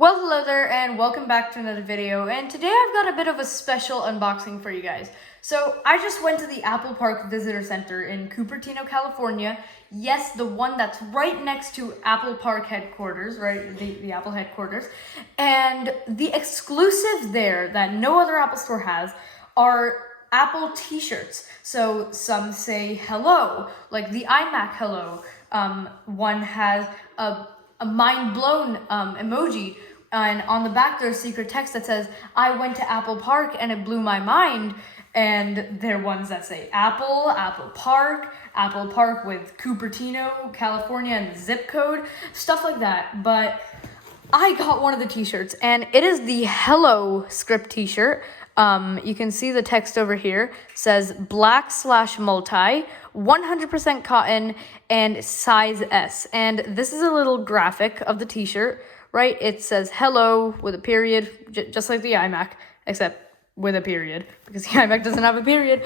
Well, hello there and welcome back to another video, and today I've got a bit of a special unboxing for you guys. So I just went to the Apple Park Visitor Center in Cupertino, California. Yes, the one that's right next to Apple Park headquarters, right? The Apple headquarters. And the exclusive there that no other Apple store has are Apple t-shirts. So some say hello, like the iMac hello. One has a mind blown emoji, and on the back there's secret text that says, "I went to Apple Park and it blew my mind." And there are ones that say Apple Park with Cupertino, California, and the zip code, stuff like that. But I got one of the t-shirts, and it is the Hello script t-shirt. You can see the text over here says black/multi, 100% cotton, and size S. And this is a little graphic of the t-shirt, right? It says hello with a period, just like the iMac, except with a period, because the iMac doesn't have a period.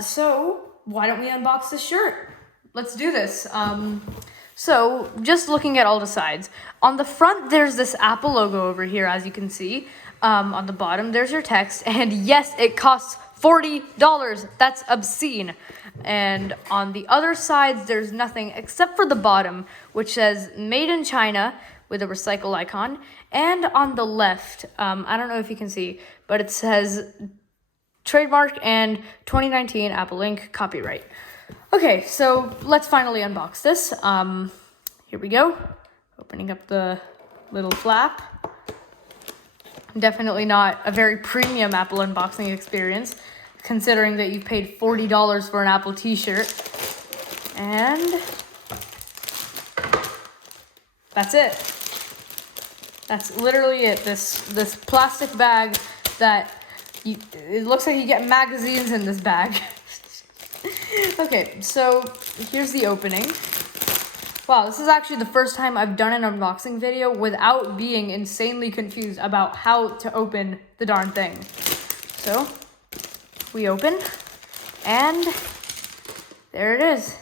So why don't we unbox this shirt? Let's do this. So just looking at all the sides. On the front, there's this Apple logo over here, as you can see. On the bottom, there's your text. And yes, it costs $40. That's obscene. And on the other sides, there's nothing except for the bottom, which says Made in China with a recycle icon. And on the left, I don't know if you can see, but it says trademark and 2019 Apple Inc. copyright. Okay, so let's finally unbox this. Here we go. Opening up the little flap. Definitely not a very premium Apple unboxing experience, considering that you've paid $40 for an Apple t-shirt. And that's it. That's literally it. This plastic bag that it looks like you get magazines in this bag. Okay, so here's the opening. Wow, this is actually the first time I've done an unboxing video without being insanely confused about how to open the darn thing. So, we open, and there it is.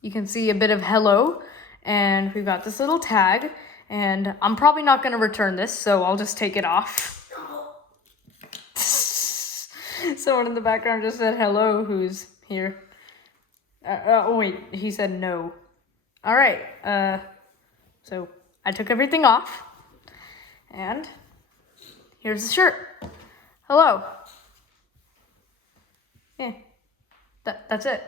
You can see a bit of hello, and we've got this little tag, and I'm probably not going to return this, so I'll just take it off. Someone in the background just said hello, who's here. Oh wait, he said no. All right, so I took everything off, and here's the shirt. Hello. Yeah, that's it.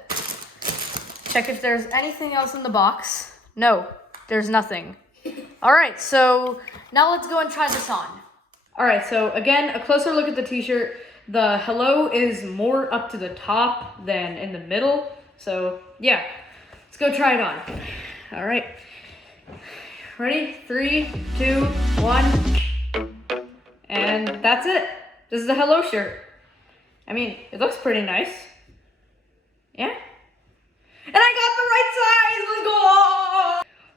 Check if there's anything else in the box. No, there's nothing. All right, so now let's go and try this on. All right, so again, a closer look at the t-shirt. The hello is more up to the top than in the middle. So yeah, let's go try it on. All right, ready? 3, 2, 1. And that's it. This is the hello shirt. I mean, it looks pretty nice. Yeah. And I got the right size, let's go!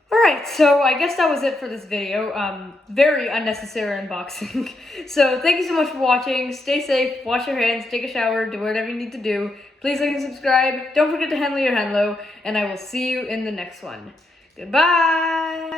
All right, so I guess that was it for this video. Very unnecessary unboxing. So thank you so much for watching. Stay safe, wash your hands, take a shower, do whatever you need to do. Please like and subscribe. Don't forget to handle your hand low, and I will see you in the next one. Goodbye!